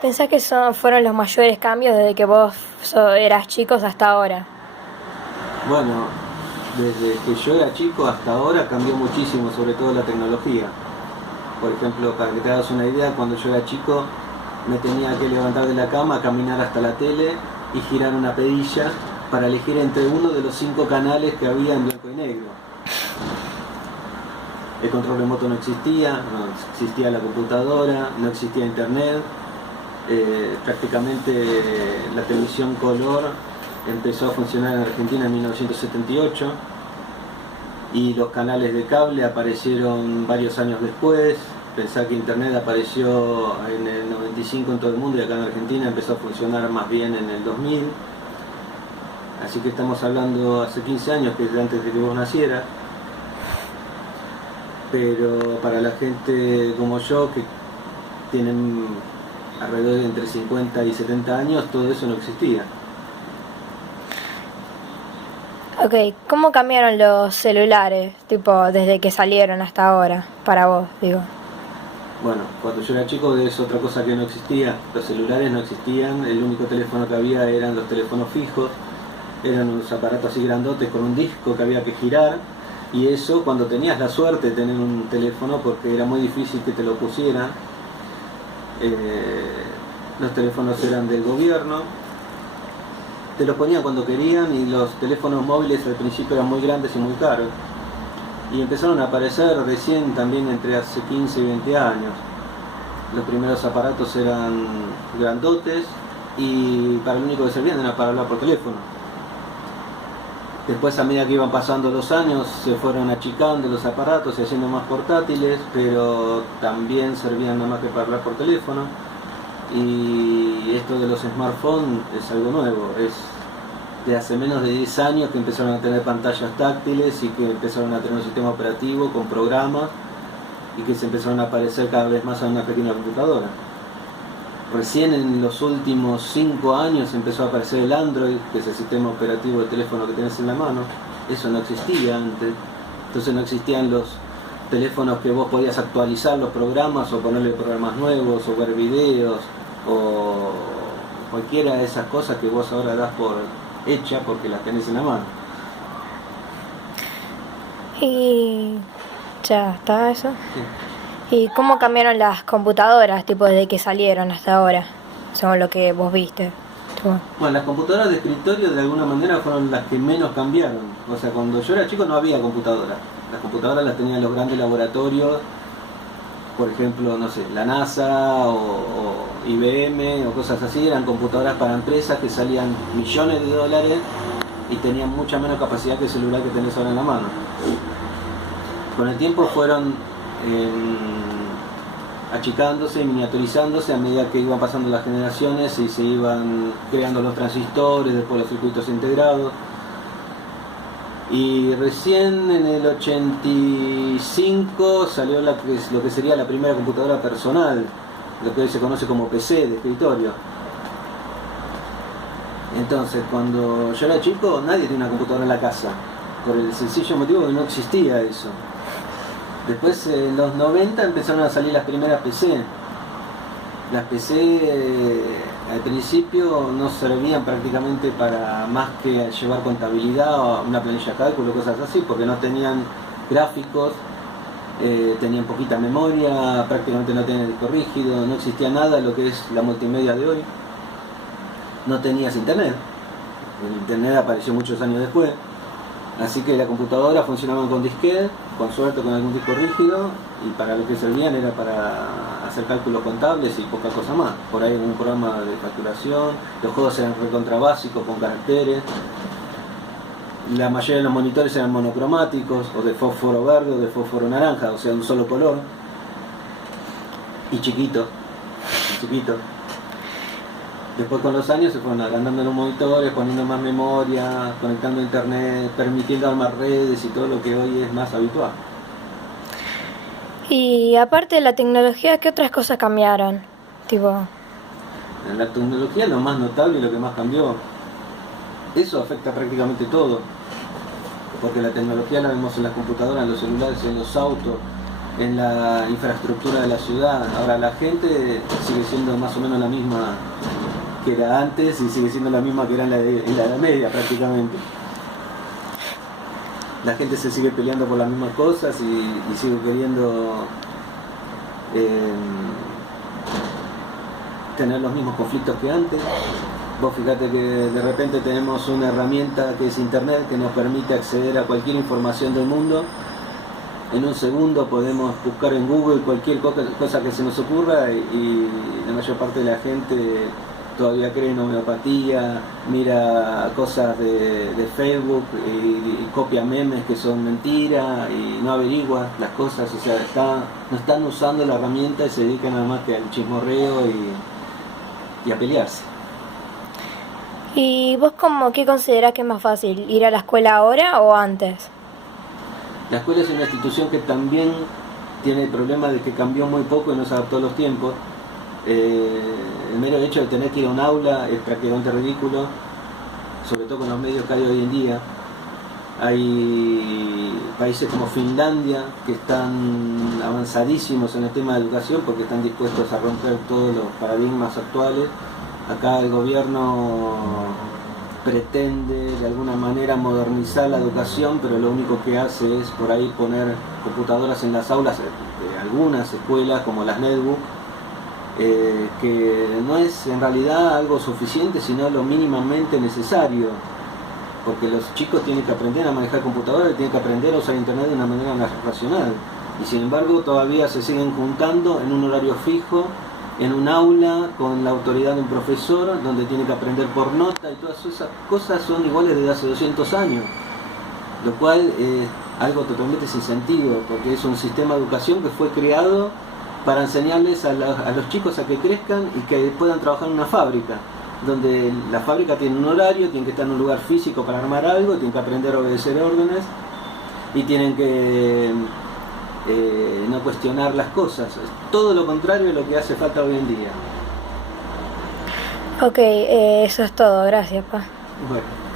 pensás que fueron los mayores cambios desde que vos eras chicos hasta ahora? Bueno, desde que yo era chico hasta ahora cambió muchísimo, sobre todo la tecnología. Por ejemplo, para que te hagas una idea, cuando yo era chico me tenía que levantar de la cama, caminar hasta la tele y girar una perilla para elegir entre uno de los 5 canales que había en blanco y negro. El control remoto no existía la computadora, no existía internet. Prácticamente la televisión color empezó a funcionar en Argentina en 1978 y los canales de cable aparecieron varios años después. Pensá que internet apareció en el 95 en todo el mundo y acá en Argentina empezó a funcionar más bien en el 2000. Así que estamos hablando hace 15 años, que es antes de que vos nacieras. Pero para la gente como yo, que tienen alrededor de entre 50 y 70 años, todo eso no existía. Ok, ¿cómo cambiaron los celulares, tipo, desde que salieron hasta ahora, para vos, digo? Bueno, cuando yo era chico es otra cosa que no existía. Los celulares no existían, el único teléfono que había eran los teléfonos fijos. Eran unos aparatos así grandotes con un disco que había que girar, y eso cuando tenías la suerte de tener un teléfono, porque era muy difícil que te lo pusieran. Los teléfonos eran del gobierno, te los ponían cuando querían, y los teléfonos móviles al principio eran muy grandes y muy caros. Y empezaron a aparecer recién también entre hace 15 y 20 años. Los primeros aparatos eran grandotes y para lo único que servían era para hablar por teléfono. Después, a medida que iban pasando los años, se fueron achicando los aparatos y haciendo más portátiles, pero también servían nada más que para hablar por teléfono. Y esto de los smartphones es algo nuevo, es de hace menos de 10 años que empezaron a tener pantallas táctiles y que empezaron a tener un sistema operativo con programas y que se empezaron a parecer cada vez más a una pequeña computadora. Recién en los últimos 5 años empezó a aparecer el Android, que es el sistema operativo de teléfono que tenés en la mano. Eso no existía antes. Entonces no existían los teléfonos que vos podías actualizar los programas o ponerle programas nuevos o ver videos o cualquiera de esas cosas que vos ahora das por hecha porque las tenés en la mano. Y ya está eso. Sí. ¿Y cómo cambiaron las computadoras, tipo, desde que salieron hasta ahora, según lo que vos viste? Bueno, las computadoras de escritorio de alguna manera fueron las que menos cambiaron. O sea, cuando yo era chico no había computadoras. Las computadoras las tenían los grandes laboratorios, por ejemplo, no sé, la NASA o IBM o cosas así. Eran computadoras para empresas que salían millones de dólares y tenían mucha menos capacidad que el celular que tenés ahora en la mano. Con el tiempo fueron achicándose y miniaturizándose a medida que iban pasando las generaciones y se iban creando los transistores, después los circuitos integrados. Y recién en el 85 salió lo que sería la primera computadora personal, lo que hoy se conoce como PC de escritorio. Entonces, cuando yo era chico, nadie tenía una computadora en la casa, por el sencillo motivo que no existía eso. Después, en los 90 empezaron a salir las primeras PC. Las PC al principio no servían prácticamente para más que llevar contabilidad o una planilla de cálculo, cosas así, porque no tenían gráficos, tenían poquita memoria, prácticamente no tenían disco rígido, no existía nada de lo que es la multimedia de hoy. No tenías internet. El internet apareció muchos años después. Así que la computadora funcionaba con disquete, con suerte con algún disco rígido, y para lo que servían era para hacer cálculos contables y poca cosa más. Por ahí un programa de facturación, los juegos eran recontra básicos con caracteres, la mayoría de los monitores eran monocromáticos, o de fósforo verde o de fósforo naranja, o sea, un solo color, y chiquito. Después con los años se fueron agrandando los monitores, poniendo más memoria, conectando a internet, permitiendo armar redes y todo lo que hoy es más habitual. Y aparte de la tecnología, ¿qué otras cosas cambiaron? Tipo... En la tecnología lo más notable y lo que más cambió, eso afecta prácticamente todo, porque la tecnología la vemos en las computadoras, en los celulares, en los autos, en la infraestructura de la ciudad. Ahora la gente sigue siendo más o menos la misma que era antes y sigue siendo la misma que era en la Edad Media prácticamente. La gente se sigue peleando por las mismas cosas y sigue queriendo tener los mismos conflictos que antes. Vos fíjate que de repente tenemos una herramienta que es internet, que nos permite acceder a cualquier información del mundo. En un segundo podemos buscar en Google cualquier cosa que se nos ocurra y la mayor parte de la gente todavía cree en homeopatía, mira cosas de Facebook y copia memes que son mentiras y no averigua las cosas. O sea, no están usando la herramienta y se dedican nada más que al chismorreo y a pelearse. ¿Y vos qué considerás que es más fácil, ir a la escuela ahora o antes? La escuela es una institución que también tiene el problema de que cambió muy poco y no se adaptó a los tiempos. El mero hecho de tener que ir a un aula es prácticamente ridículo, sobre todo con los medios que hay hoy en día. Hay países como Finlandia que están avanzadísimos en el tema de educación porque están dispuestos a romper todos los paradigmas actuales. Acá el gobierno pretende de alguna manera modernizar la educación, pero lo único que hace es por ahí poner computadoras en las aulas de algunas escuelas como las netbooks, que no es en realidad algo suficiente, sino lo mínimamente necesario, porque los chicos tienen que aprender a manejar computadoras y tienen que aprender a usar internet de una manera racional, y sin embargo todavía se siguen juntando en un horario fijo en un aula con la autoridad de un profesor donde tiene que aprender por nota, y todas esas cosas son iguales desde hace 200 años, lo cual es algo totalmente sin sentido, porque es un sistema de educación que fue creado para enseñarles a los chicos a que crezcan y que puedan trabajar en una fábrica, donde la fábrica tiene un horario, tienen que estar en un lugar físico para armar algo, tienen que aprender a obedecer órdenes y tienen que no cuestionar las cosas. Todo lo contrario de lo que hace falta hoy en día. Ok, eso es todo, gracias, pa. Bueno.